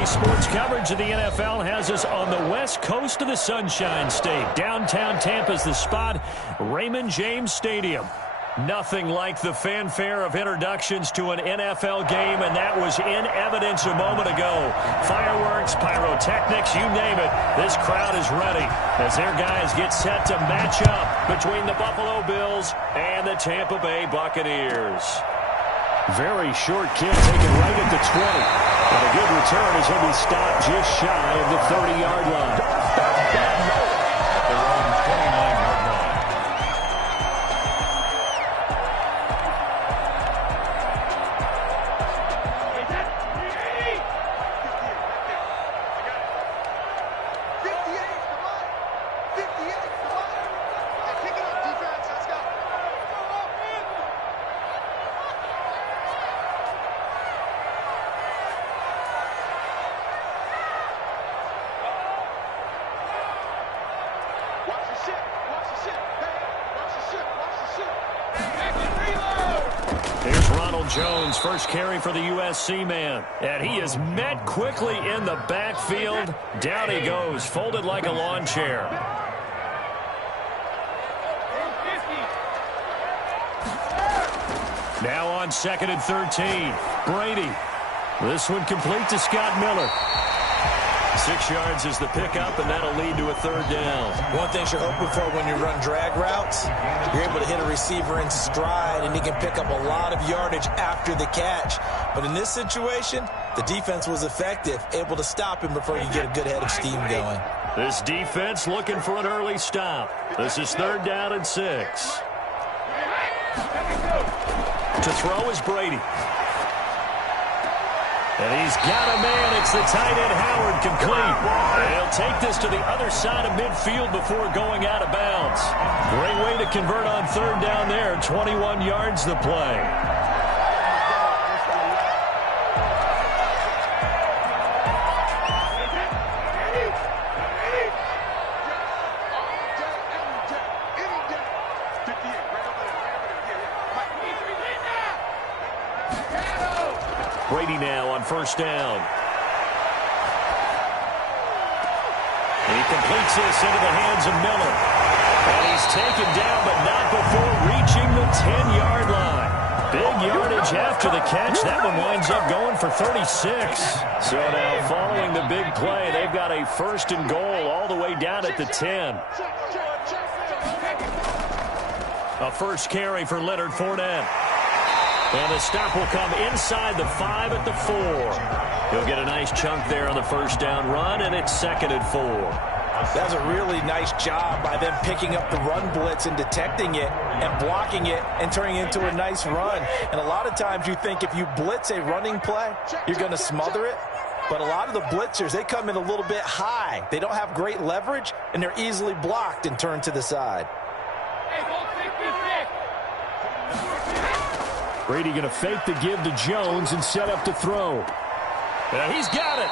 Today's sports coverage of the NFL has us on the west coast of the Sunshine State. Downtown Tampa's the spot, Raymond James Stadium. Nothing like the fanfare of introductions to an NFL game, and that was in evidence a moment ago. Fireworks, pyrotechnics, you name it. This crowd is ready as their guys get set to match up between the Buffalo Bills and the Tampa Bay Buccaneers. Very short kick taken right at the 20. And a good return as he'll be stopped just shy of the 30-yard line. Jones, first carry for the USC man. And he is met quickly in the backfield. Down he goes, folded like a lawn chair. Now on 2nd and 13. Brady. This one complete to Scott Miller. 6 yards is the pickup, and that'll lead to a 3rd down. One thing you're hoping for when you run drag routes, you're able to hit a receiver in stride, and he can pick up a lot of yardage after the catch. But in this situation, the defense was effective, able to stop him before you get a good head of steam going. This defense looking for an early stop. This is 3rd down and 6. To throw is Brady. And he's got a man. It's the tight end, Howard, complete. And he'll take this to the other side of midfield before going out of bounds. Great way to convert on 3rd down there. 21 yards the play. Brady now on 1st down. He completes this into the hands of Miller. And he's taken down, but not before reaching the 10-yard line. Big yardage after the catch. That one winds up going for 36. So now following the big play, they've got a 1st and goal all the way down at the 10. A first carry for Leonard Fournette. And the stop will come inside the 5 at the 4. He'll get a nice chunk there on the 1st down run, and it's 2nd and 4. That was a really nice job by them picking up the run blitz and detecting it and blocking it and turning it into a nice run. And a lot of times you think if you blitz a running play, you're going to smother it. But a lot of the blitzers, they come in a little bit high. They don't have great leverage, and they're easily blocked and turned to the side. Brady going to fake the give to Jones and set up to throw. And he's got it.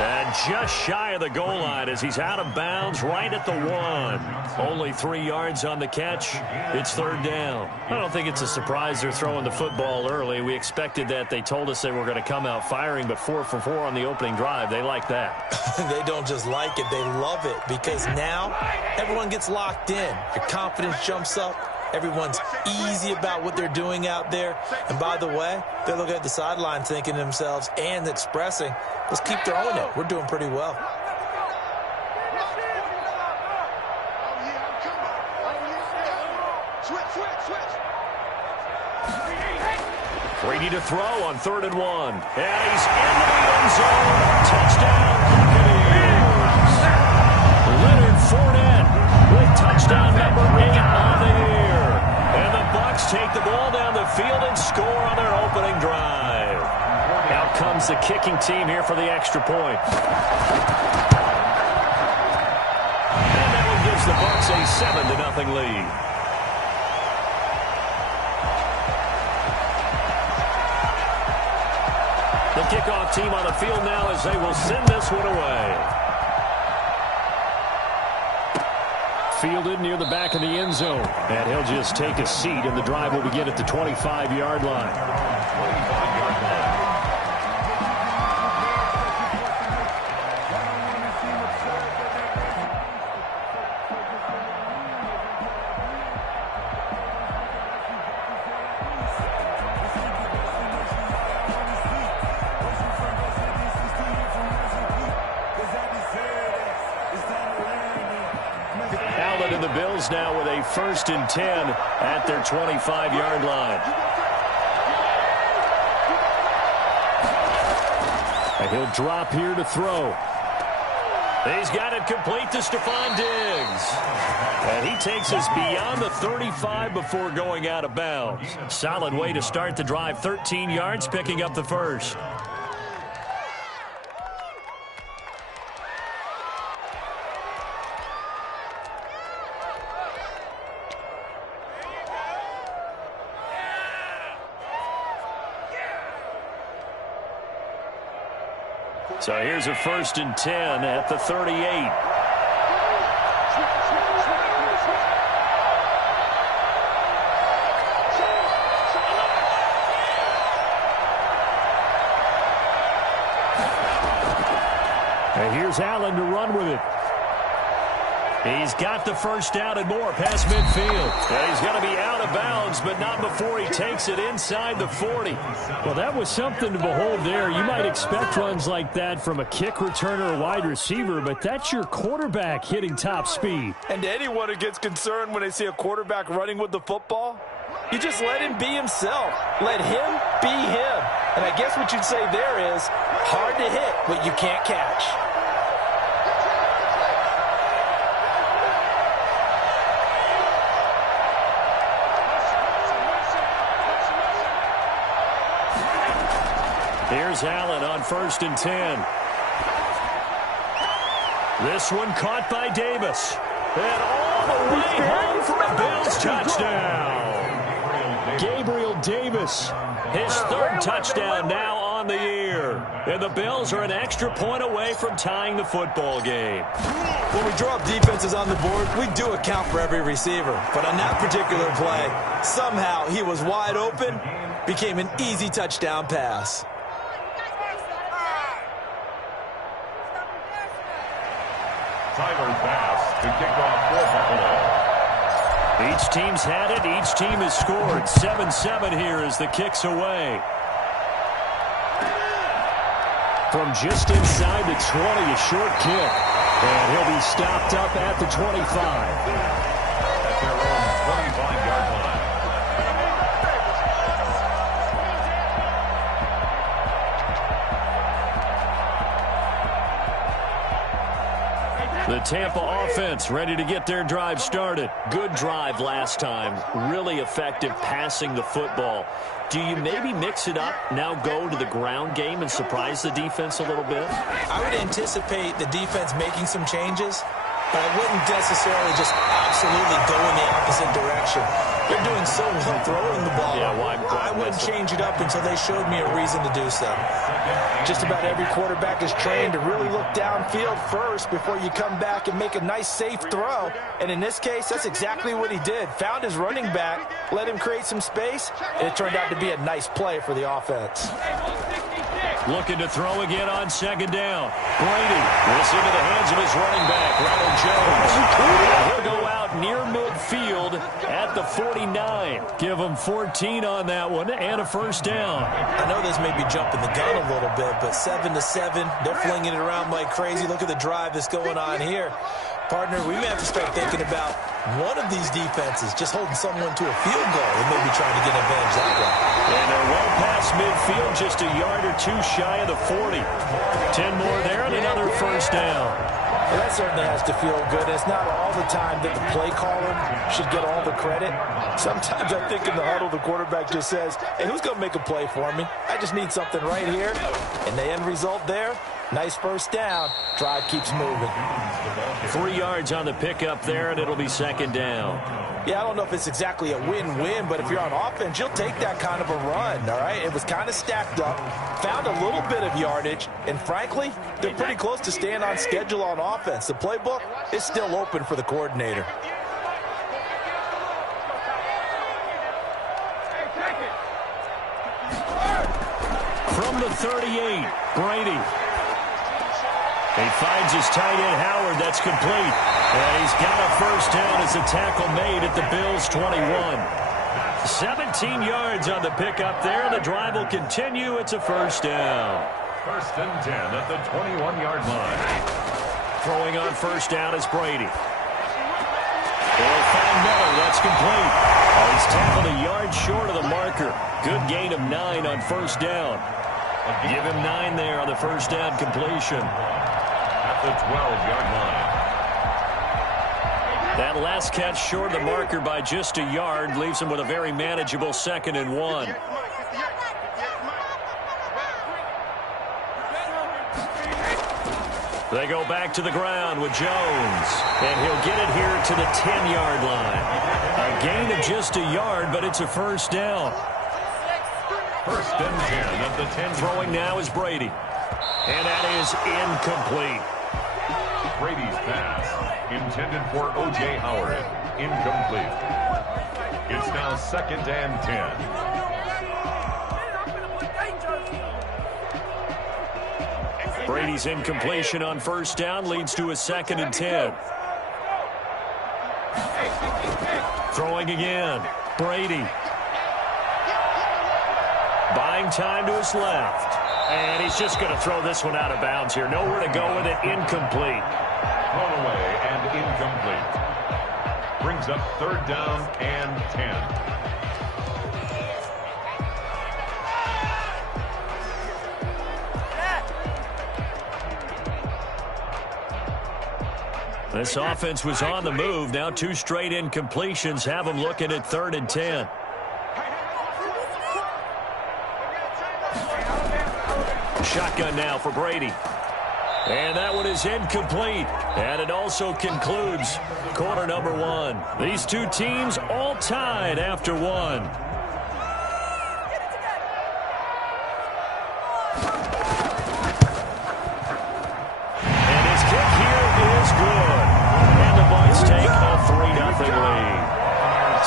And just shy of the goal line as he's out of bounds right at the 1. Only 3 yards on the catch. It's 3rd down. I don't think it's a surprise they're throwing the football early. We expected that. They told us they were going to come out firing, but 4 for 4 on the opening drive. They like that. They don't just like it. They love it because now everyone gets locked in. Your confidence jumps up. Everyone's easy about what they're doing out there. And by the way, they're looking at the sideline thinking to themselves and expressing, let's keep throwing it. We're doing pretty well. Brady to throw on 3rd and 1. And he's into the end zone. Touchdown, Buccaneers. Leonard Fournette with touchdown number 8 on the year. And the Bucs take the ball down the field and score on their opening drive. Out comes the kicking team here for the extra point. And that one gives the Bucs a 7-0 lead. The kickoff team on the field now as they will send this one away. Fielded near the back of the end zone. And he'll just take a seat, and the drive will begin at the 25-yard line. Bills now with a 1st and 10 at their 25-yard line. And he'll drop here to throw. He's got it complete to Stephon Diggs. And he takes us beyond the 35 before going out of bounds. Solid way to start the drive. 13 yards, picking up the first. So here's a 1st and 10 at the 38. And here's Allen to run with it. He's got the first down and more past midfield. And he's going to be out of bounds, but not before he takes it inside the 40. Well, that was something to behold there. You might expect runs like that from a kick returner or wide receiver, but that's your quarterback hitting top speed. And anyone who gets concerned when they see a quarterback running with the football, you just let him be himself. Let him be him. And I guess what you'd say there is hard to hit what you can't catch. Here's Allen on 1st and 10. This one caught by Davis. And all the way home for a Bills touchdown. Gabriel Davis, his 3rd touchdown now on the year. And the Bills are an extra point away from tying the football game. When we draw up defenses on the board, we do account for every receiver. But on that particular play, somehow he was wide open, became an easy touchdown pass. Tyler pass to kick off for Buffalo. Each team's had it. Each team has scored. 7-7 here as the kick's away. From just inside the 20, a short kick. And he'll be stopped up at the 25. At their own 25-yard line. The Tampa offense ready to get their drive started. Good drive last time. Really effective passing the football. Do you maybe mix it up, now go to the ground game and surprise the defense a little bit? I would anticipate the defense making some changes, but I wouldn't necessarily just absolutely go in the opposite direction. They're doing so well throwing the ball. Yeah, why I wouldn't change it up until they showed me a reason to do so. Just about every quarterback is trained to really look downfield first before you come back and make a nice, safe throw. And in this case, that's exactly what he did. Found his running back, let him create some space, and it turned out to be a nice play for the offense. Looking to throw again on 2nd down. Brady, this into the hands of his running back, Ronald Jones. He'll go out near midfield at the 49. Give him 14 on that one and a 1st down. I know this may be jumping the gun a little bit, but 7-7, they're flinging it around like crazy. Look at the drive that's going on here. Partner, we may have to start thinking about one of these defenses just holding someone to a field goal and maybe trying to get advantage that way. And they're well past midfield, just a yard or two shy of the 40. 10 more there and another 1st down. Well, that certainly has to feel good. It's not all the time that the play caller should get all the credit. Sometimes I think in the huddle, the quarterback just says, hey, who's going to make a play for me? I just need something right here. And the end result there, nice 1st down. Drive keeps moving. 3 yards on the pickup there, and it'll be 2nd down. Yeah, I don't know if it's exactly a win-win, but if you're on offense, you'll take that kind of a run, all right? It was kind of stacked up, found a little bit of yardage, and frankly, they're pretty close to staying on schedule on offense. The playbook is still open for the coordinator. From the 38, Brady. He finds his tight end, Howard. That's complete. And he's got a 1st down as a tackle made at the Bills' 21. 17 yards on the pickup there. The drive will continue. It's a 1st down. 1st and 10 at the 21-yard line. Throwing on 1st down is Brady. And That's complete. Oh, he's tackled a yard short of the marker. Good gain of 9 on first down. Give him 9 there on the first down completion. At the 12-yard line. That last catch short of the marker by just a yard leaves him with a very manageable 2nd and 1. They go back to the ground with Jones, and he'll get it here to the 10-yard line. A gain of just a yard, but it's a first down. First and 10 at the 10. Throwing now is Brady, and that is incomplete. Brady's pass, intended for O.J. Howard, incomplete. It's now 2nd and 10. Brady's incompletion on first down leads to a 2nd and 10. Throwing again. Brady. Buying time to his left. And he's just going to throw this one out of bounds here. Nowhere to go with it. Incomplete. Thrown away and incomplete. Brings up 3rd down and 10. This offense was on the move. Now 2 straight incompletions have them looking at 3rd and 10. Shotgun now for Brady. And that one is incomplete. And it also concludes quarter number 1. These two teams all tied after 1.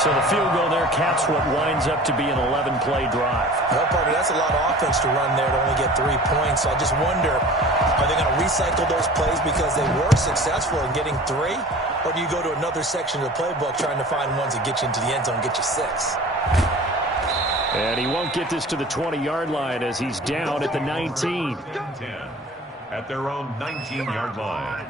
So the field goal there caps what winds up to be an 11-play drive. Well, Parker, that's a lot of offense to run there to only get 3 points. So I just wonder, are they going to recycle those plays because they were successful in getting 3? Or do you go to another section of the playbook trying to find ones that get you into the end zone and get you 6? And he won't get this to the 20-yard line as he's down at the 19. 10 at their own 19-yard line.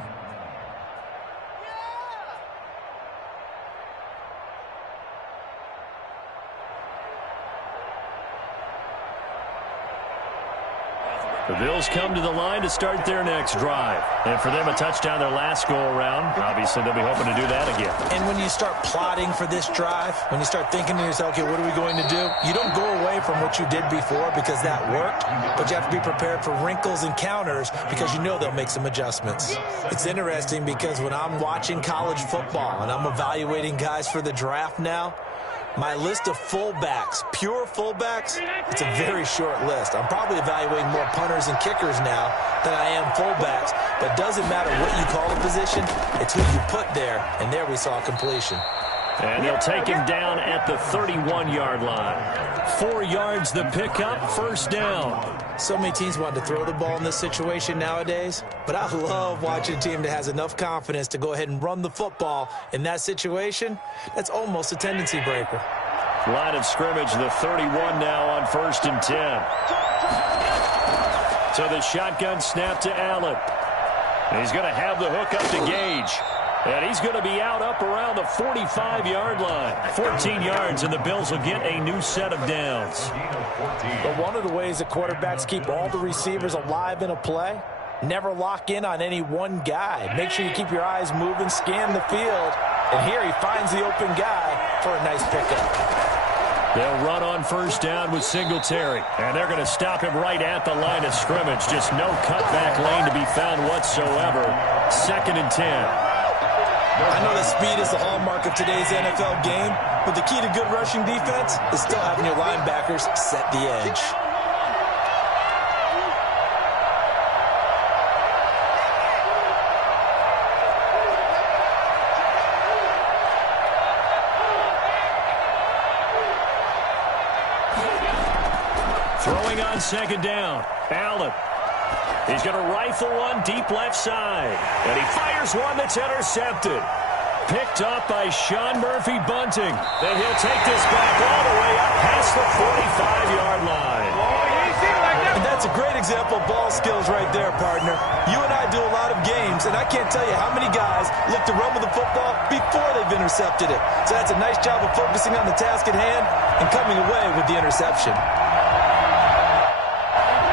The Bills come to the line to start their next drive. And for them, a touchdown their last go-around. Obviously, they'll be hoping to do that again. And when you start plotting for this drive, when you start thinking to yourself, okay, what are we going to do? You don't go away from what you did before because that worked, but you have to be prepared for wrinkles and counters because you know they'll make some adjustments. It's interesting because when I'm watching college football and I'm evaluating guys for the draft now, my list of fullbacks, pure fullbacks, it's a very short list. I'm probably evaluating more punters and kickers now than I am fullbacks. But it doesn't matter what you call a position, it's who you put there. And there we saw completion. And they'll take him down at the 31-yard line. 4 yards the pickup, first down. So many teams want to throw the ball in this situation nowadays, but I love watching a team that has enough confidence to go ahead and run the football in that situation. That's almost a tendency breaker. Line of scrimmage, the 31 now on 1st and 10. So the shotgun snap to Allen. And he's going to have the hook up to Gage. And he's going to be out up around the 45-yard line. 14 yards, and the Bills will get a new set of downs. But one of the ways that quarterbacks keep all the receivers alive in a play, never lock in on any one guy. Make sure you keep your eyes moving, scan the field. And here he finds the open guy for a nice pickup. They'll run on first down with Singletary. And they're going to stop him right at the line of scrimmage. Just no cutback lane to be found whatsoever. 2nd and 10. I know that speed is the hallmark of today's NFL game, but the key to good rushing defense is still having your linebackers set the edge. Throwing on 2nd down, Allen. He's going to rifle one deep left side. And he fires one that's intercepted. Picked up by Sean Murphy Bunting. Then he'll take this back all the way up past the 45-yard line. And that's That's a great example of ball skills right there, partner. You and I do a lot of games, and I can't tell you how many guys look to run with the football before they've intercepted it. So that's a nice job of focusing on the task at hand and coming away with the interception.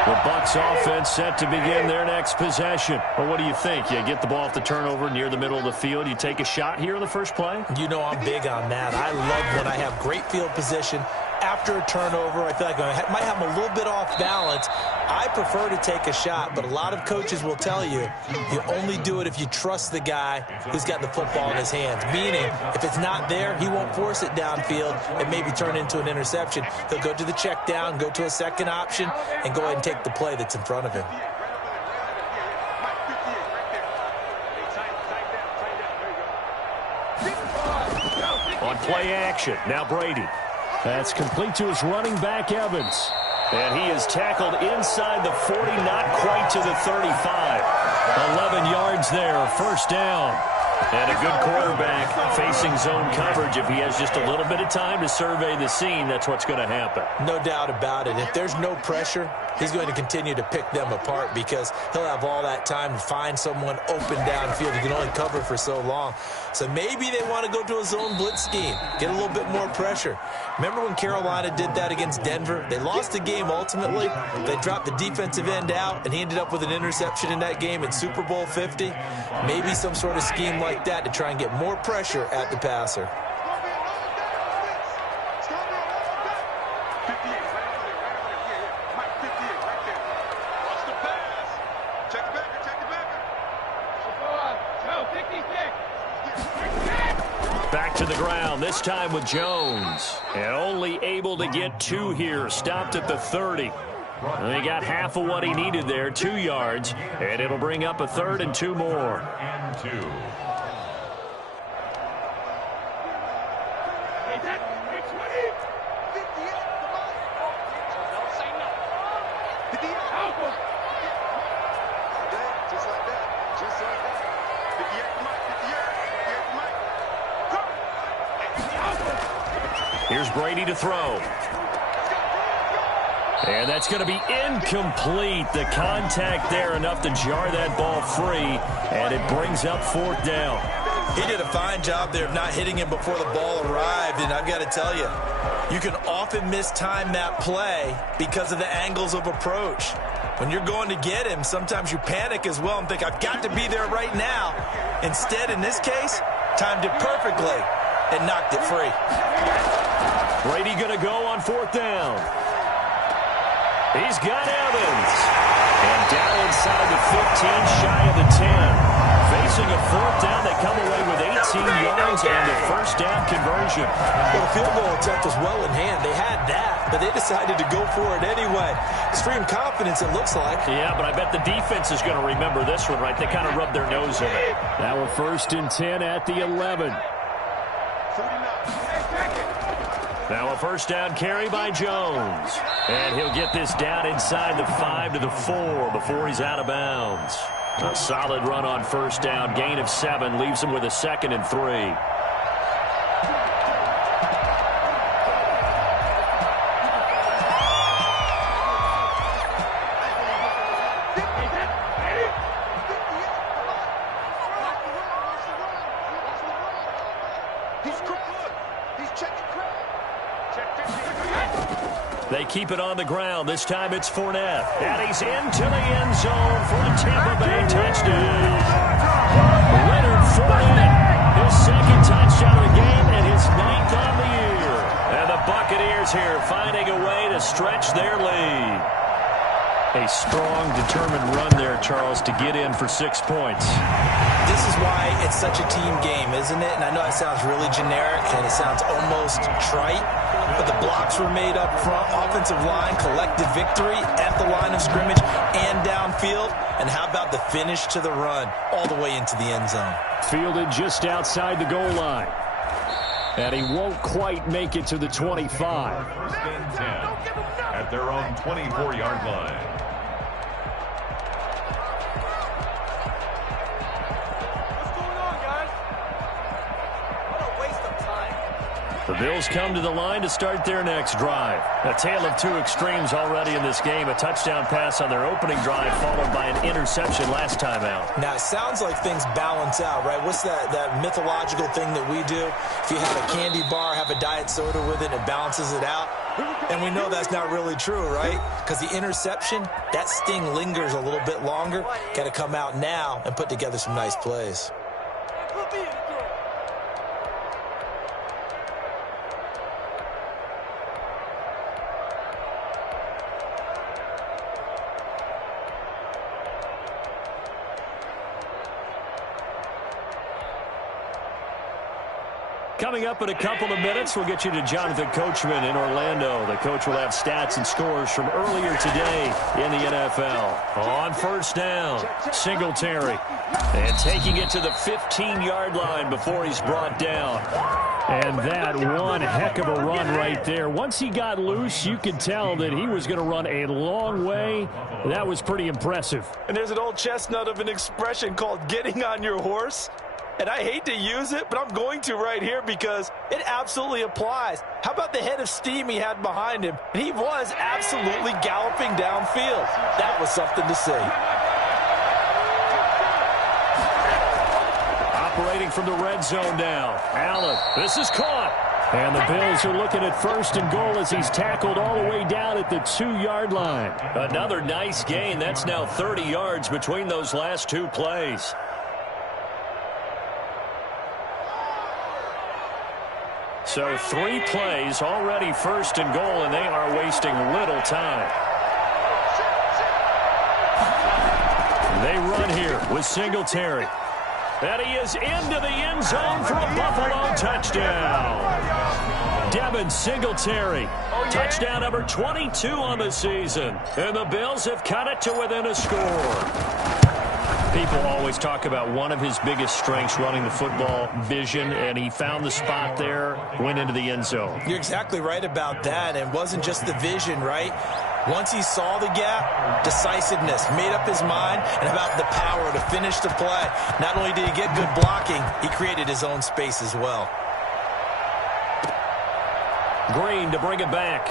The Bucs offense set to begin their next possession. Well, what do you think? You get the ball off the turnover near the middle of the field. You take a shot here in the first play? You know I'm big on that. I love when I have great field position. After a turnover, I feel like I might have them a little bit off balance. I prefer to take a shot, but a lot of coaches will tell you, you only do it if you trust the guy who's got the football in his hands. Meaning, if it's not there, he won't force it downfield and maybe turn into an interception. He'll go to the check down, go to a second option, and go ahead and take the play that's in front of him. On play action, now Brady. That's complete to his running back, Evans. And he is tackled inside the 40, not quite to the 35. 11 yards there, first down. And a good quarterback facing zone coverage. If he has just a little bit of time to survey the scene, that's what's going to happen. No doubt about it. If there's no pressure, he's going to continue to pick them apart because he'll have all that time to find someone open downfield. He can only cover for so long. So maybe they want to go to a zone blitz scheme, get a little bit more pressure. Remember when Carolina did that against Denver? They lost the game ultimately. They dropped the defensive end out, and he ended up with an interception in that game in Super Bowl 50. Maybe some sort of scheme like that to try and get more pressure at the passer. Back to the ground, this time with Jones. And only able to get 2 here, stopped at the 30. And he got half of what he needed there, 2 yards. And it'll bring up a 3rd and 2 more. And 2. Here's Brady to throw. And that's going to be incomplete. The contact there enough to jar that ball free, and it brings up 4th down. He did a fine job there of not hitting him before the ball arrived, and I've got to tell you, you can often mistime that play because of the angles of approach. When you're going to get him, sometimes you panic as well and think, I've got to be there right now. Instead, in this case, timed it perfectly and knocked it free. Brady going to go on 4th down. He's got Evans. And down inside the 15, shy of the 10. Facing a 4th down, they come away with 18 yards and the first down conversion. Well, the field goal attempt was well in hand. They had that, but they decided to go for it anyway. Extreme confidence, it looks like. Yeah, but I bet the defense is going to remember this one, right? They kind of rubbed their nose in it. Now a 1st and 10 at the 11. Now a first down carry by Jones. And he'll get this down inside the 5 to the 4 before he's out of bounds. A solid run on first down. Gain of 7 leaves him with a 2nd and 3. They keep it on the ground. This time it's Fournette. And he's into the end zone for a Tampa Bay touchdown. Leonard Fournette, his 2nd touchdown of the game and his 9th on the year. And the Buccaneers here finding a way to stretch their lead. A strong, determined run there, Charles, to get in for 6 points. This is why it's such a team game, isn't it? And I know it sounds really generic and it sounds almost trite, but the blocks were made up front, offensive line, collective victory at the line of scrimmage and downfield. And how about the finish to the run all the way into the end zone? Fielded just outside the goal line. And he won't quite make it to the 25. 1st and 10 at their own 24-yard line. The Bills come to the line to start their next drive. A tale of two extremes already in this game. A touchdown pass on their opening drive followed by an interception last time out. Now, it sounds like things balance out, right? What's that mythological thing that we do? If you have a candy bar, have a diet soda with it, it balances it out. And we know that's not really true, right? Because the interception, that sting lingers a little bit longer. Got to come out now and put together some nice plays. Coming up in a couple of minutes, we'll get you to Jonathan Coachman in Orlando. The coach will have stats and scores from earlier today in the NFL. On first down, Singletary. And taking it to the 15-yard line before he's brought down. And that one heck of a run right there. Once he got loose, you could tell that he was going to run a long way. That was pretty impressive. And there's an old chestnut of an expression called getting on your horse. And I hate to use it, but I'm going to right here because it absolutely applies. How about the head of steam he had behind him? He was absolutely galloping downfield. That was something to see. Operating from the red zone now. Allen, this is caught. And the Bills are looking at first and goal as he's tackled all the way down at the 2-yard line. Another nice gain. That's now 30 yards between those last two plays. So 3 plays, already first and goal, and they are wasting little time. They run here with Singletary. And he is into the end zone for a Buffalo touchdown. Devin Singletary, touchdown number 22 on the season. And the Bills have cut it to within a score. People always talk about one of his biggest strengths, running the football, vision, and he found the spot there, went into the end zone. You're exactly right about that. It wasn't just the vision, right? Once he saw the gap, decisiveness, made up his mind, and about the power to finish the play. Not only did he get good blocking, he created his own space as well. Green to bring it back.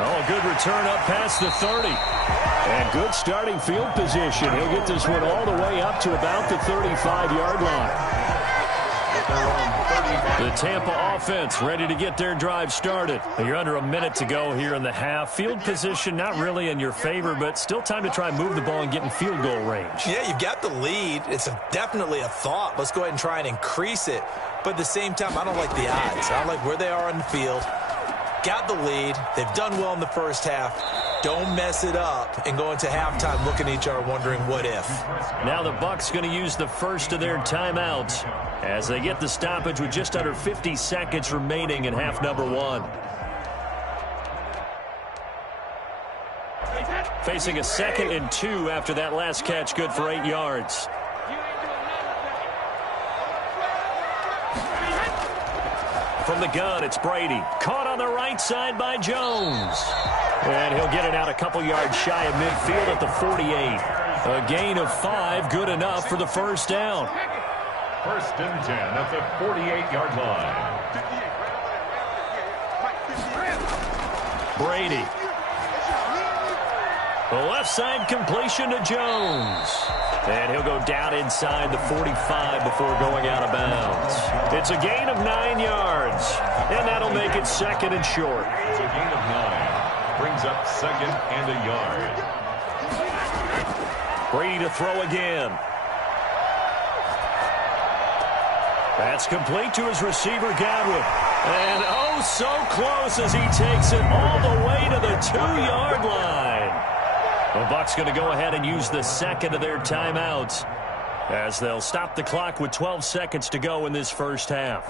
Oh, good return up past the 30. And good starting field position. He'll get this one all the way up to about the 35-yard line. The Tampa offense ready to get their drive started. You're under a minute to go here in the half. Field position not really in your favor, but still time to try and move the ball and get in field goal range. Yeah, you've got the lead. It's definitely a thought. Let's go ahead and try and increase it. But at the same time, I don't like the odds. I don't like where they are on the field. Got the lead. They've done well in the first half. Don't mess it up and go into halftime looking at each other wondering what if. Now the Bucs going to use the first of their timeouts as they get the stoppage with just under 50 seconds remaining in half number 1. Facing a 2nd and 2 after that last catch, good for 8 yards. From the gun, it's Brady. Caught on the right side by Jones. And he'll get it out a couple yards shy of midfield at the 48. A gain of 5, good enough for the first down. First and 10 at the 48-yard line. Brady. The left side completion to Jones. And he'll go down inside the 45 before going out of bounds. It's a gain of 9 yards. And that'll make it 2nd and short. It's a gain of 9. Brings up 2nd and a yard. Brady to throw again. That's complete to his receiver, Godwin. And oh, so close as he takes it all the way to the 2-yard line. The Bucs going to go ahead and use the 2nd of their timeouts as they'll stop the clock with 12 seconds to go in this first half.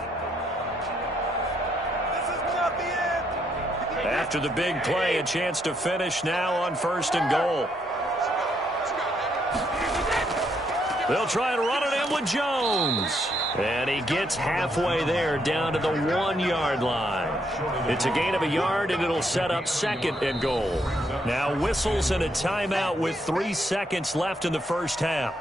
After the big play, a chance to finish now on 1st and goal. They'll try and run it in with Jones. And he gets halfway there down to the 1-yard line. It's a gain of a yard, and it'll set up 2nd and goal. Now whistles and a timeout with 3 seconds left in the first half.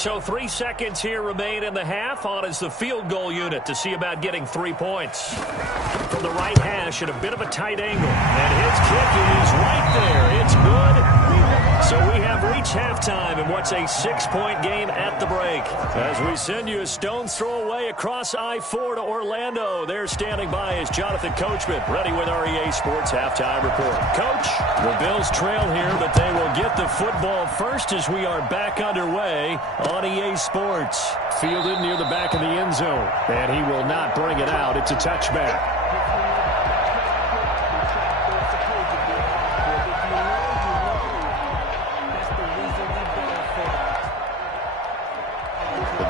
So 3 seconds here remain in the half. On is the field goal unit to see about getting 3 points. From the right hash at a bit of a tight angle. And his kick is right there. It's good. So we have reached halftime in what's a 6-point game at the break. As we send you a stone's throw away across I-4 to Orlando. There standing by is Jonathan Coachman, ready with our EA Sports Halftime Report. Coach, the Bills trail here, but they will get the football first as we are back underway on EA Sports. Fielded near the back of the end zone, and he will not bring it out. It's a touchback.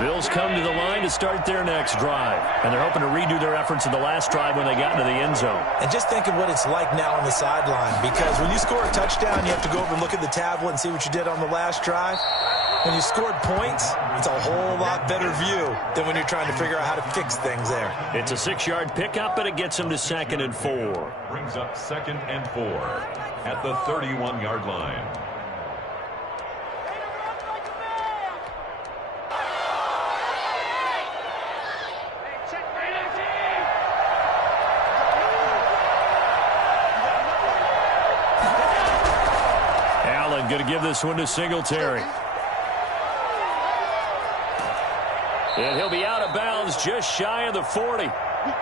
Bills come to the line to start their next drive. And they're hoping to redo their efforts in the last drive when they got into the end zone. And just think of what it's like now on the sideline. Because when you score a touchdown, you have to go over and look at the tablet and see what you did on the last drive. When you scored points, it's a whole lot better view than when you're trying to figure out how to fix things there. It's a 6-yard pickup, and it gets them to 2nd and 4. Brings up 2nd and 4 at the 31-yard line. Going to give this one to Singletary. And he'll be out of bounds just shy of the 40.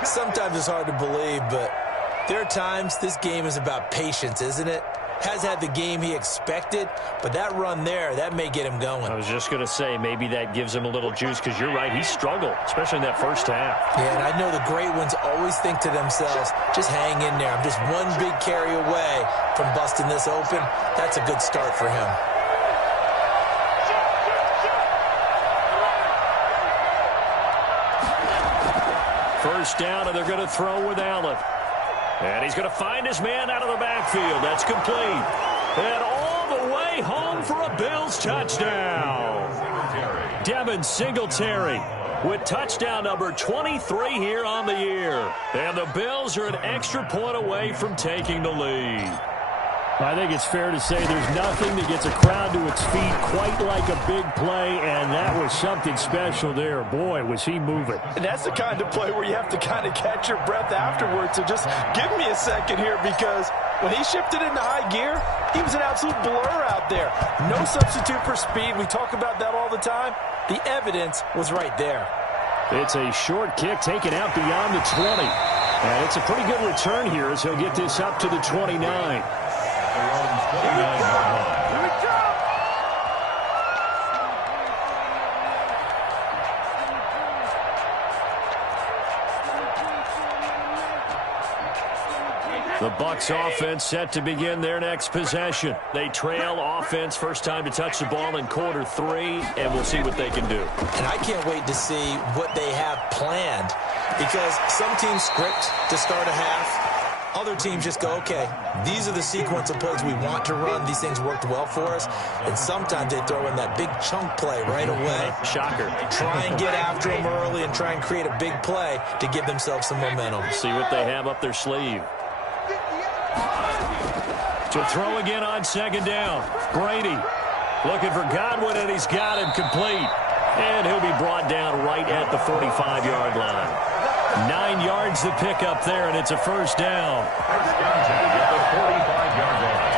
Sometimes it's hard to believe, but there are times this game is about patience, isn't it? Has had the game he expected, but that run there, that may get him going. I was just going to say, maybe that gives him a little juice, because you're right, he struggled, especially in that first half. Yeah, and I know the great ones always think to themselves, just hang in there. I'm just one big carry away from busting this open. That's a good start for him. First down, and they're going to throw with Allen. And he's going to find his man out of the backfield. That's complete. And all the way home for a Bills touchdown. Devin Singletary with touchdown number 23 here on the year. And the Bills are an extra point away from taking the lead. I think it's fair to say there's nothing that gets a crowd to its feet quite like a big play, and that was something special there. Boy, was he moving. And that's the kind of play where you have to kind of catch your breath afterwards. So just give me a second here, because when he shifted into high gear, he was an absolute blur out there. No substitute for speed. We talk about that all the time. The evidence was right there. It's a short kick taken out beyond the 20. And it's a pretty good return here as he'll get this up to the 29. The Bucs offense set to begin their next possession. They trail offense, first time to touch the ball in quarter 3, and we'll see what they can do. And I can't wait to see what they have planned, because some teams script to start a half. Other teams just go, okay, these are the sequence of plays we want to run. These things worked well for us. And sometimes they throw in that big chunk play right away. Shocker. Try and get after them early and try and create a big play to give themselves some momentum. See what they have up their sleeve. To throw again on 2nd down. Brady looking for Godwin, and he's got him complete. And he'll be brought down right at the 45-yard line. 9 yards to pick up there, and it's a first down. First down at the 45-yard line.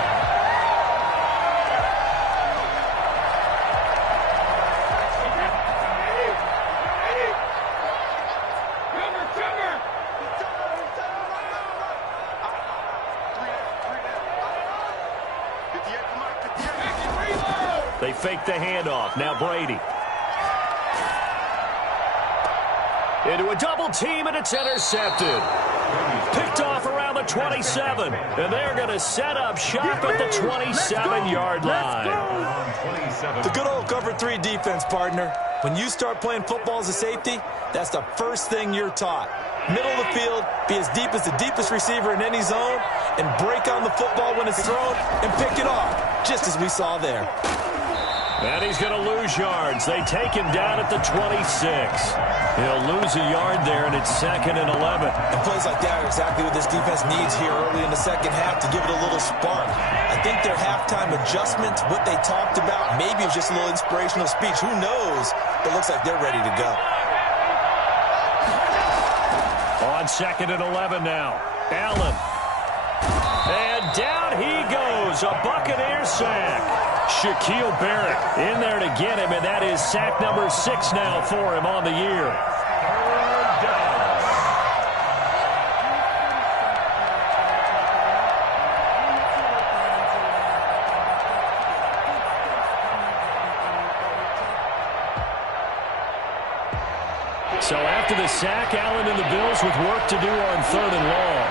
They fake the handoff. Now Brady. Into a double team, and it's intercepted. Picked off around the 27. And they're going to set up shop at the 27-yard line. The good old cover 3 defense, partner. When you start playing football as a safety, that's the first thing you're taught. Middle of the field, be as deep as the deepest receiver in any zone, and break on the football when it's thrown and pick it off, just as we saw there. And he's going to lose yards. They take him down at the 26. He'll lose a yard there, and it's 2nd and 11. And plays like that are exactly what this defense needs here early in the second half to give it a little spark. A think their halftime adjustment, what they talked about, maybe it was just a little inspirational speech. Who knows? But it looks like they're ready to go. On 2nd and 11 now. Allen. And down he goes. A Buccaneer sack. Shaquille Barrett in there to get him, and that is sack number 6 now for him on the year. So after the sack, Allen and the Bills with work to do on 3rd and long.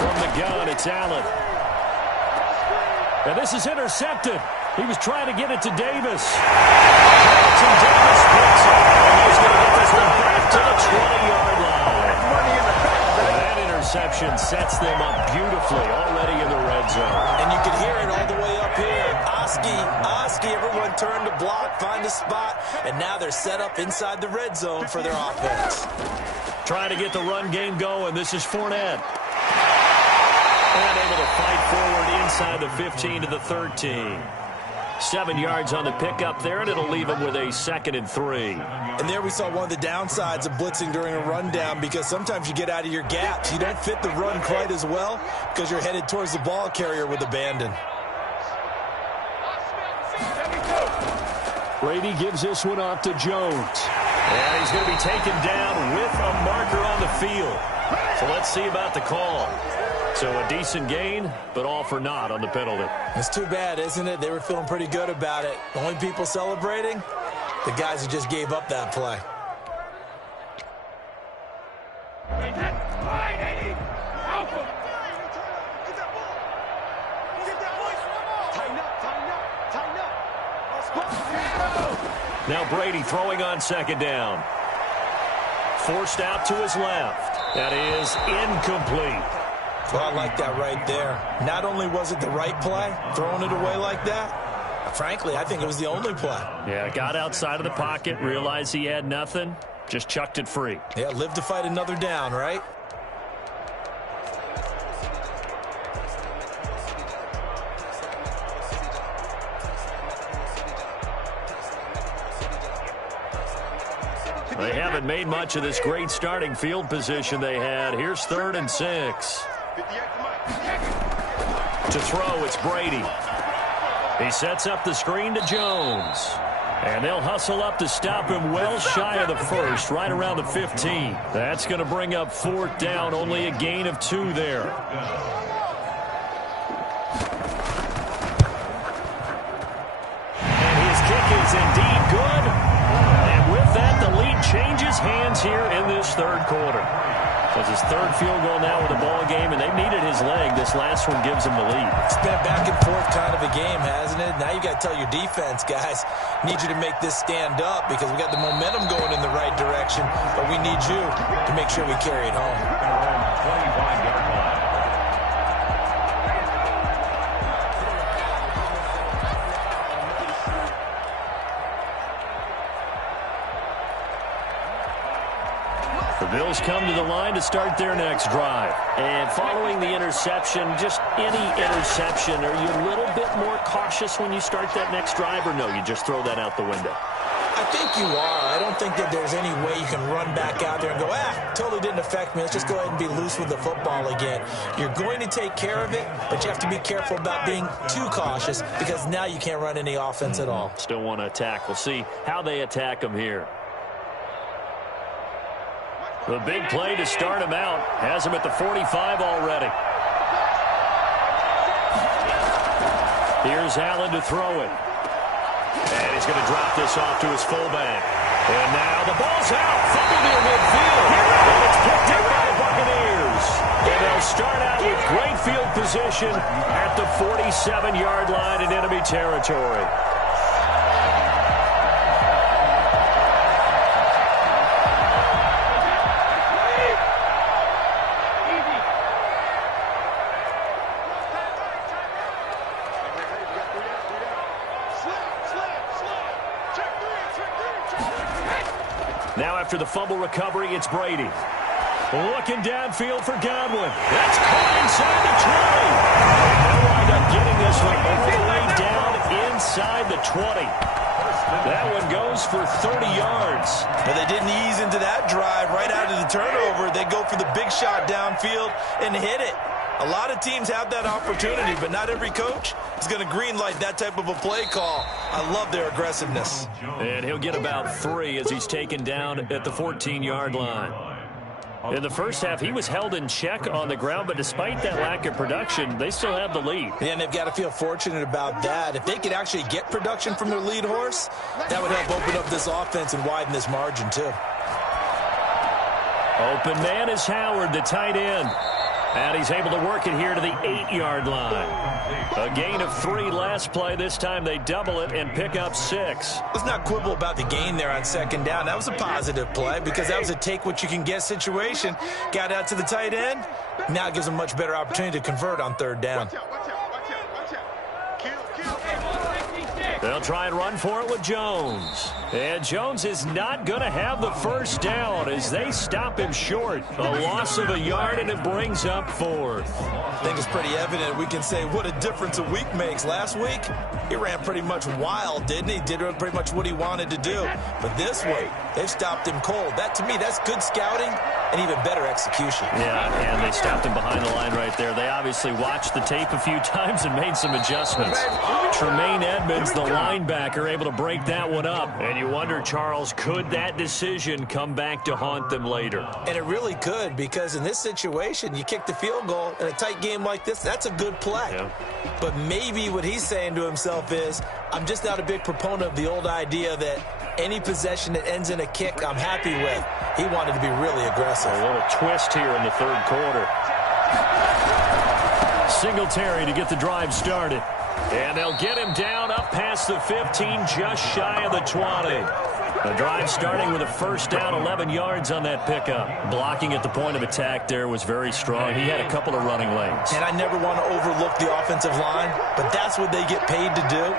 From the gun, it's Allen. And this is intercepted. He was trying to get it to Davis. And Davis picks it. And he's going to get this one back to the 20-yard line. That interception sets them up beautifully already in the red zone. And you can hear it all the way up here. Oski, everyone turned to block, find a spot, and now they're set up inside the red zone for their offense. Trying to get the run game going. This is Fournette. And able to fight forward inside the 15 to the 13. 7 yards on the pickup there, and it'll leave him with a 2nd and 3. And there we saw one of the downsides of blitzing during a rundown, because sometimes you get out of your gaps. You don't fit the run quite as well because you're headed towards the ball carrier with abandon. Brady gives this one off to Jones. And he's going to be taken down with a marker on the field. So let's see about the call. So a decent gain, but all for naught on the penalty. It's too bad, isn't it? They were feeling pretty good about it. The only people celebrating, the guys who just gave up that play. Now Brady throwing on 2nd down. Forced out to his left. That is incomplete. Well, I like that right there. Not only was it the right play, throwing it away like that, frankly, I think it was the only play. Yeah, got outside of the pocket, realized he had nothing, just chucked it free. Yeah, live to fight another down, right? They haven't made much of this great starting field position they had. Here's 3rd and 6. To throw, it's Brady. He sets up the screen to Jones. And they'll hustle up to stop him well shy of the 1st, right around the 15. That's going to bring up 4th down, only a gain of 2 there. And his kick is indeed good. And with that, the lead changes hands here in this 3rd quarter. It's his 3rd field goal now with the ball game, and they've needed his leg. This last one gives him the lead. It's been a back-and-forth kind of a game, hasn't it? Now you got to tell your defense, guys, need you to make this stand up because we got the momentum going in the right direction, but we need you to make sure we carry it home. 25-yard line. The Bills come to the line to start their next drive. And following the interception, just any interception, are you a little bit more cautious when you start that next drive, or no, you just throw that out the window? I think you are. I don't think that there's any way you can run back out there and go, totally didn't affect me. Let's just go ahead and be loose with the football again. You're going to take care of it, but you have to be careful about being too cautious because now you can't run any offense at all. Still want to attack. We'll see how they attack them here. The big play to start him out. Has him at the 45 already. Here's Allen to throw it. And he's going to drop this off to his fullback. And now the ball's out. Fumble near midfield. And it's picked up by the Buccaneers. And they'll start out with great field position at the 47-yard line in enemy territory. Now after the fumble recovery, it's Brady. Looking downfield for Godwin. That's caught inside the 20. They'll wind up getting this one all the way down inside the 20. That one goes for 30 yards. But they didn't ease into that drive right out of the turnover. They go for the big shot downfield and hit it. A lot of teams have that opportunity, but not every coach is going to greenlight that type of a play call. I love their aggressiveness. And he'll get about 3 as he's taken down at the 14-yard line. In the first half, he was held in check on the ground, but despite that lack of production, they still have the lead. Yeah, and they've got to feel fortunate about that. If they could actually get production from their lead horse, that would help open up this offense and widen this margin, too. Open man is Howard, the tight end. And he's able to work it here to the 8-yard line. A gain of 3 last play. This time they double it and pick up 6. Let's not quibble about the gain there on second down. That was a positive play because that was a take-what-you-can-get situation. Got out to the tight end. Now it gives them a much better opportunity to convert on third down. They'll try and run for it with Jones. And Jones is not going to have the first down as they stop him short. A loss of a yard, and it brings up 4th. I think it's pretty evident. We can say what a difference a week makes. Last week, he ran pretty much wild, didn't he? Did pretty much what he wanted to do. But this one, they've stopped him cold. That, to me, that's good scouting and even better execution. Yeah, and they stopped him behind the line right there. They obviously watched the tape a few times and made some adjustments. Tremaine Edmonds, the linebacker, able to break that one up. And you wonder, Charles, could that decision come back to haunt them later? And it really could, because in this situation, you kick the field goal in a tight game like this, that's a good play. Yeah. But maybe what he's saying to himself is, I'm just not a big proponent of the old idea that any possession that ends in a kick I'm happy with. He wanted to be really aggressive. A little twist here in the third quarter. Singletary to get the drive started. And they'll get him down up past the 15, just shy of the 20. The drive starting with a first down, 11 yards on that pickup. Blocking at the point of attack there was very strong. He had a couple of running lanes. And I never want to overlook the offensive line, but that's what they get paid to do.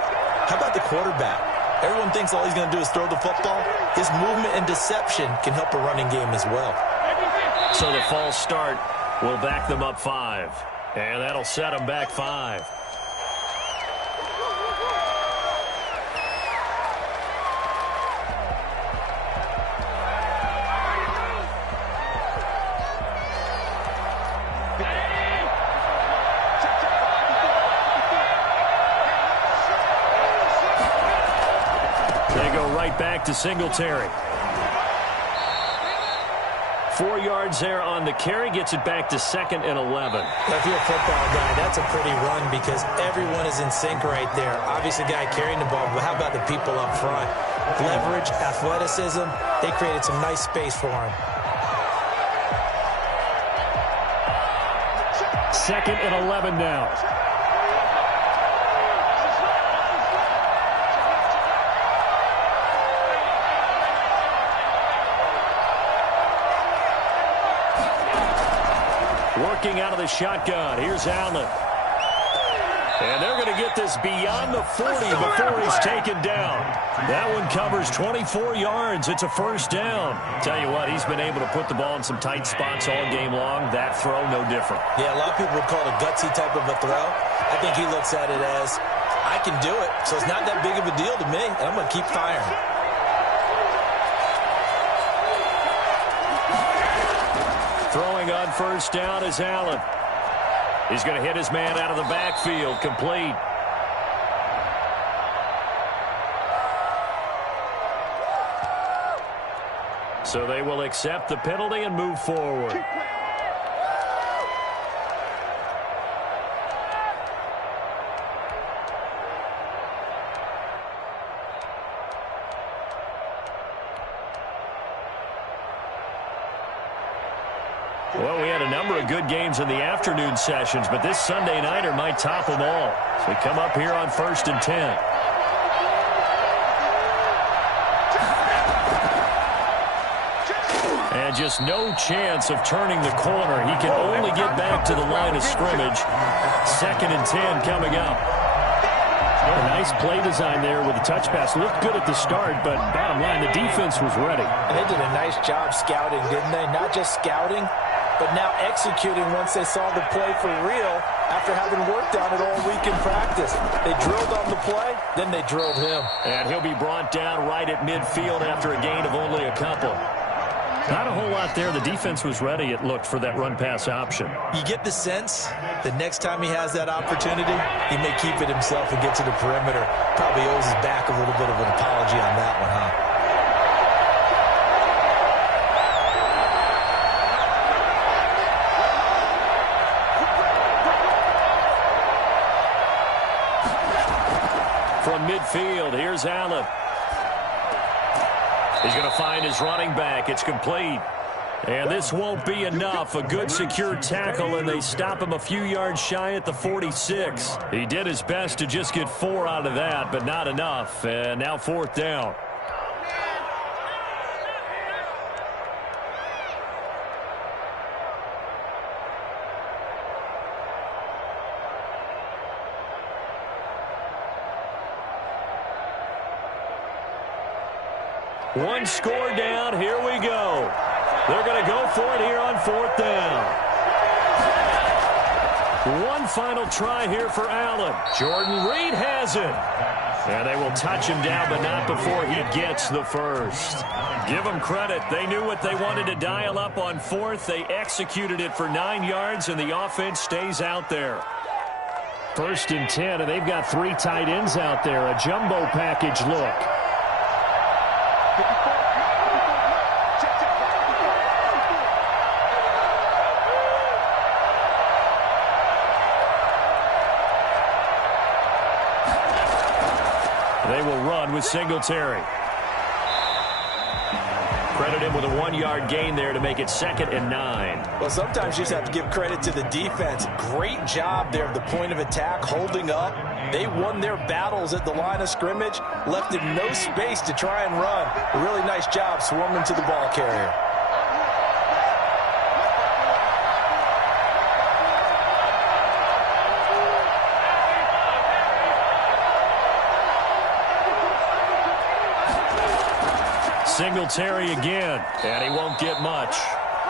How about the quarterback? Everyone thinks all he's going to do is throw the football. His movement and deception can help a running game as well. So the false start will back them up 5. And that'll set them back 5. Back to Singletary. 4 yards there on the carry, gets it back to 2nd and 11. If you're a football guy, that's a pretty run because everyone is in sync right there. Obviously, the guy carrying the ball, but how about the people up front? Leverage, athleticism, they created some nice space for him. 2nd and 11 now. Working out of the shotgun. Here's Allen. And they're going to get this beyond the 40 before he's taken down. That one covers 24 yards. It's a first down. Tell you what, he's been able to put the ball in some tight spots all game long. That throw, no different. Yeah, a lot of people would call it a gutsy type of a throw. I think he looks at it as, I can do it, so it's not that big of a deal to me, and I'm going to keep firing. Throwing on first down is Allen. He's going to hit his man out of the backfield, complete. So they will accept the penalty and move forward. Well, we had a number of good games in the afternoon sessions, but this Sunday nighter might top them all. So we come up here on 1st and 10. And just no chance of turning the corner. He can only get back to the line of scrimmage. 2nd and 10 coming up. A nice play design there with the touch pass. Looked good at the start, but bottom line, the defense was ready. And they did a nice job scouting, didn't they? Not just scouting, but now executing once they saw the play for real after having worked on it all week in practice. They drilled on the play, then they drilled him. And he'll be brought down right at midfield after a gain of only a couple. Not a whole lot there. The defense was ready, it looked, for that run-pass option. You get the sense that next time he has that opportunity, he may keep it himself and get to the perimeter. Probably owes his back a little bit of an apology on that one, huh? From midfield, here's Allen. He's going to find his running back. It's complete. And this won't be enough. A good secure tackle, and they stop him a few yards shy at the 46. He did his best to just get 4 out of that, but not enough. And now 4th down. One score down. Here we go. They're going to go for it here on 4th down. One final try here for Allen. Jordan Reed has it. And they will touch him down, but not before he gets the first. Give them credit. They knew what they wanted to dial up on 4th. They executed it for 9 yards, and the offense stays out there. 1st and 10, and they've got 3 tight ends out there. A jumbo package look. They will run with Singletary. Credit him with a 1-yard gain there to make it 2nd and 9. Well, sometimes you just have to give credit to the defense. Great job there at the point of attack, holding up. They won their battles at the line of scrimmage, left him no space to try and run. A really nice job swarming to the ball carrier. Singletary again, and he won't get much.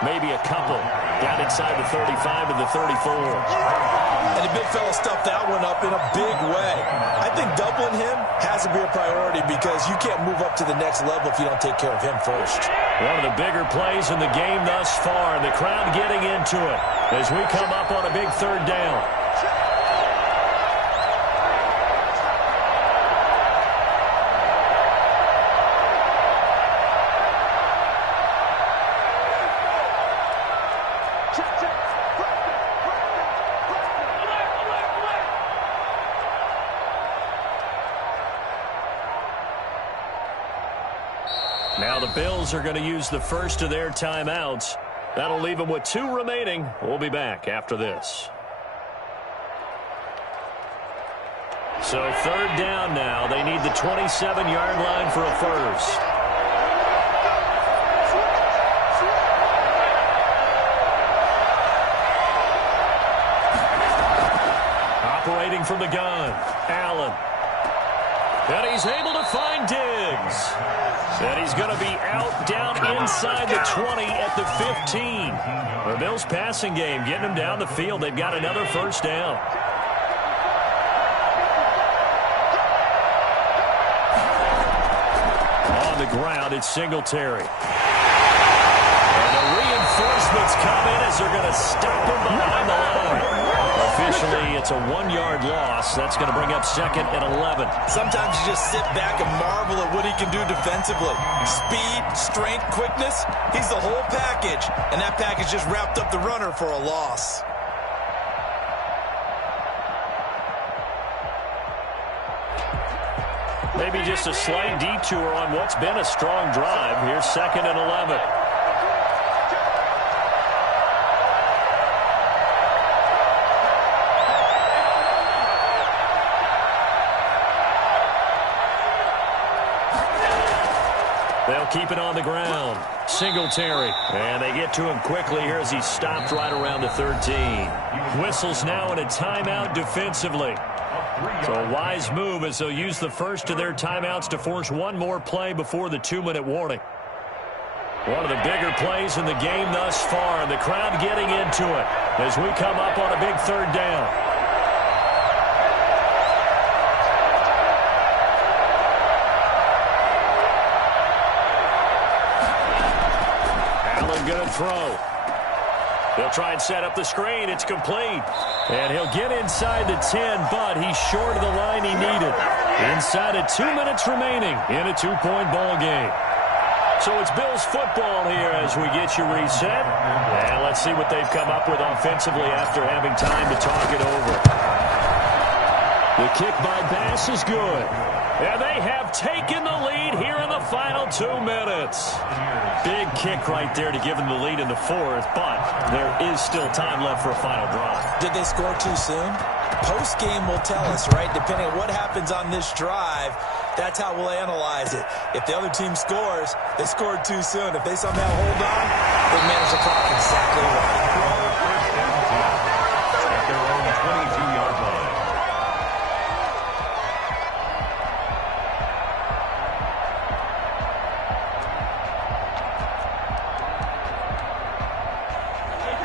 Maybe a couple. Down inside the 35 to the 34. And the big fella stuffed that one up in a big way. I think doubling him has to be a priority because you can't move up to the next level if you don't take care of him first. One of the bigger plays in the game thus far. The crowd getting into it as we come up on a big 3rd down. Now the Bills are going to use the first of their timeouts. That'll leave them with 2 remaining. We'll be back after this. So 3rd down now. They need the 27-yard line for a first. Operating from the gun, Allen. And he's able to find Diggs. And he's going to be out down inside the 20 at the 15. The Bills passing game getting them down the field. They've got another 1st down. On the ground, it's Singletary. And the reinforcements come in as they're going to stop him behind the line. Officially, it's a 1-yard loss. That's going to bring up 2nd and 11. Sometimes you just sit back and marvel at what he can do defensively. Speed, strength, quickness, he's the whole package. And that package just wrapped up the runner for a loss. Maybe just a slight detour on what's been a strong drive. Here's 2nd and 11. They'll keep it on the ground. Singletary. And they get to him quickly here as he stopped right around the 13. Whistles now in a timeout defensively. 3 So a yards. wise move as they'll use the first of their timeouts to force one more play before the 2-minute warning. One of the bigger plays in the game thus far, and the crowd getting into it as we come up on a big third down. Allen going to throw. He'll try and set up the screen. It's complete. And he'll get inside the 10, but he's short of the line he needed. Inside of 2 minutes remaining in a 2-point ball game. So it's Bills football here as we get you reset. And let's see what they've come up with offensively after having time to talk it over. The kick by Bass is good. And they have taken the lead here in the final 2 minutes. Big kick right there to give them the lead in the fourth, but there is still time left for a final drive. Did they score too soon? Post-game will tell us, right? Depending on what happens on this drive, that's how we'll analyze it. If the other team scores, they scored too soon. If they somehow hold on, they manage the clock exactly right. At their own 22-yard line.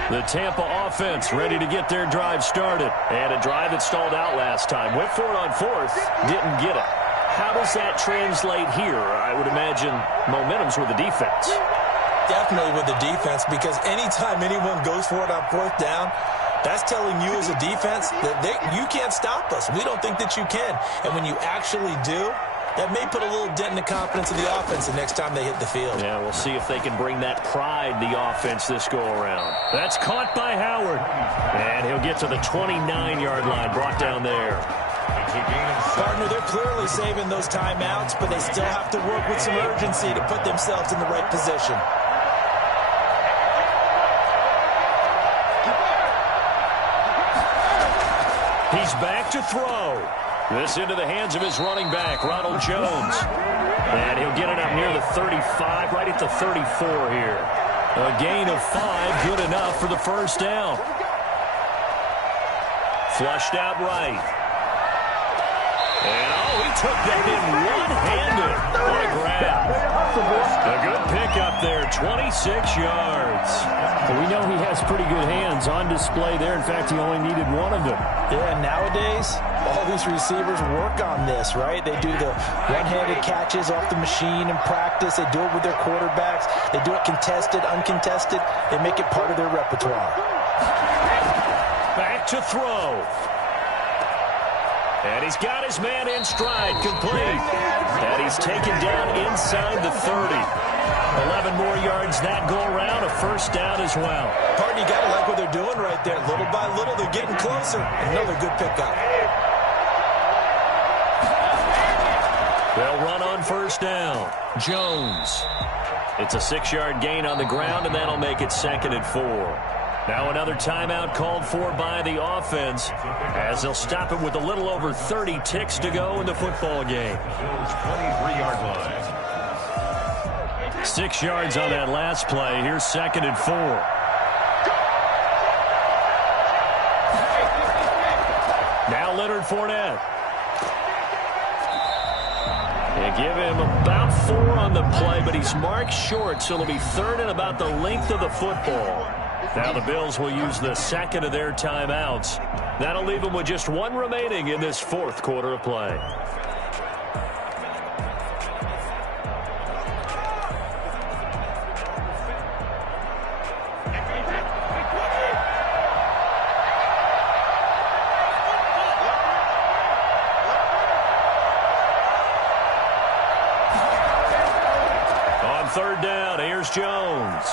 The Tampa offense ready to get their drive started. And a drive that stalled out last time. Went for it on fourth, didn't get it. How does that translate here? I would imagine momentum's with the defense. Definitely with the defense, because anytime anyone goes for it on fourth down, that's telling you as a defense that you can't stop us. We don't think that you can. And when you actually do, that may put a little dent in the confidence of the offense the next time they hit the field. Yeah, we'll see if they can bring that pride, the offense, this go-around. That's caught by Howard. And he'll get to the 29-yard line, brought down there. Partner, they're clearly saving those timeouts, but they still have to work with some urgency to put themselves in the right position. He's back to throw. This into the hands of his running back, Ronald Jones. And he'll get it up near the 35, right at the 34 here. A gain of 5, good enough for the first down. Flushed out right. And, he took that in one-handed. What a grab. A good pickup there, 26 yards. Well, we know he has pretty good hands on display there. In fact, he only needed one of them. Yeah, nowadays, all these receivers work on this, right? They do the one-handed catches off the machine in practice. They do it with their quarterbacks. They do it contested, uncontested. They make it part of their repertoire. Back to throw. And he's got his man in stride, complete. And he's taken down inside the 30. 11 more yards that go around, a first down as well. Partner, you got to like what they're doing right there. Little by little, they're getting closer. Another good pickup. They'll run on first down. Jones. It's a 6-yard gain on the ground, and that'll make it 2nd and 4. Now another timeout called for by the offense as they'll stop it with a little over 30 ticks to go in the football game. 23-yard line. 6 yards on that last play. Here's 2nd and 4. Now Leonard Fournette. They give him about 4 on the play, but he's marked short, so it'll be 3rd and about the length of the football. Now the Bills will use the second of their timeouts. That'll leave them with just 1 remaining in this 4th quarter of play. On 3rd down, here's Jones.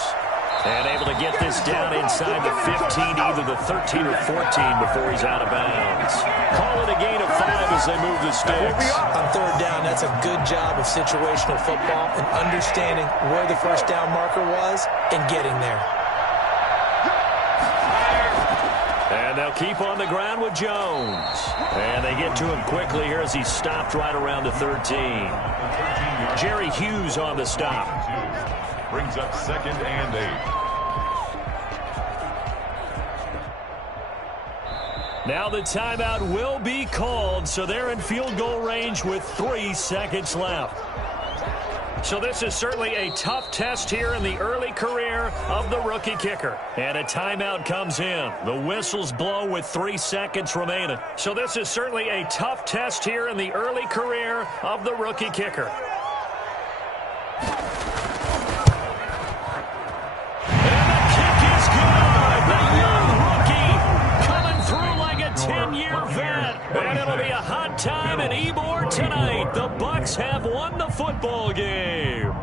And able to get this down inside the 15, either the 13 or 14 before he's out of bounds. Call it a gain of 5 as they move the sticks. On 3rd down, that's a good job of situational football and understanding where the first down marker was and getting there. And they'll keep on the ground with Jones. And they get to him quickly here as he's stopped right around the 13. Jerry Hughes on the stop. Brings up 2nd and 8. Now the timeout will be called, so they're in field goal range with 3 seconds left. So this is certainly a tough test here in the early career of the rookie kicker. And a timeout comes in. The whistles blow with 3 seconds remaining. So this is certainly a tough test here in the early career of the rookie kicker. And the kick is good. The young rookie coming through like a 10-year vet. And it'll be a hot time in Ybor tonight. The Bucs have won the football game.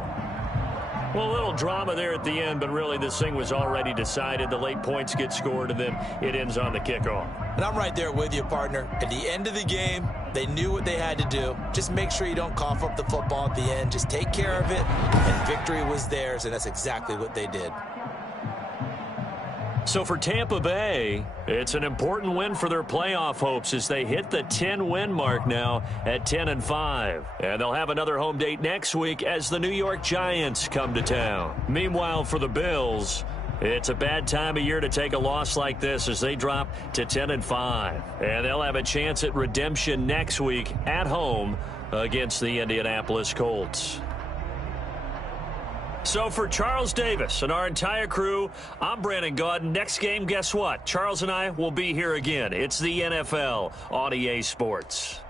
Well, a little drama there at the end, but really this thing was already decided. The late points get scored, and then it ends on the kickoff. And I'm right there with you, partner. At the end of the game, they knew what they had to do. Just make sure you don't cough up the football at the end. Just take care of it, and victory was theirs, and that's exactly what they did. So for Tampa Bay, it's an important win for their playoff hopes as they hit the 10-win mark now at 10-5. And they'll have another home date next week as the New York Giants come to town. Meanwhile, for the Bills, it's a bad time of year to take a loss like this as they drop to 10-5. And they'll have a chance at redemption next week at home against the Indianapolis Colts. So for Charles Davis and our entire crew, I'm Brandon Gaudin. Next game, guess what? Charles and I will be here again. It's the NFL on EA Sports.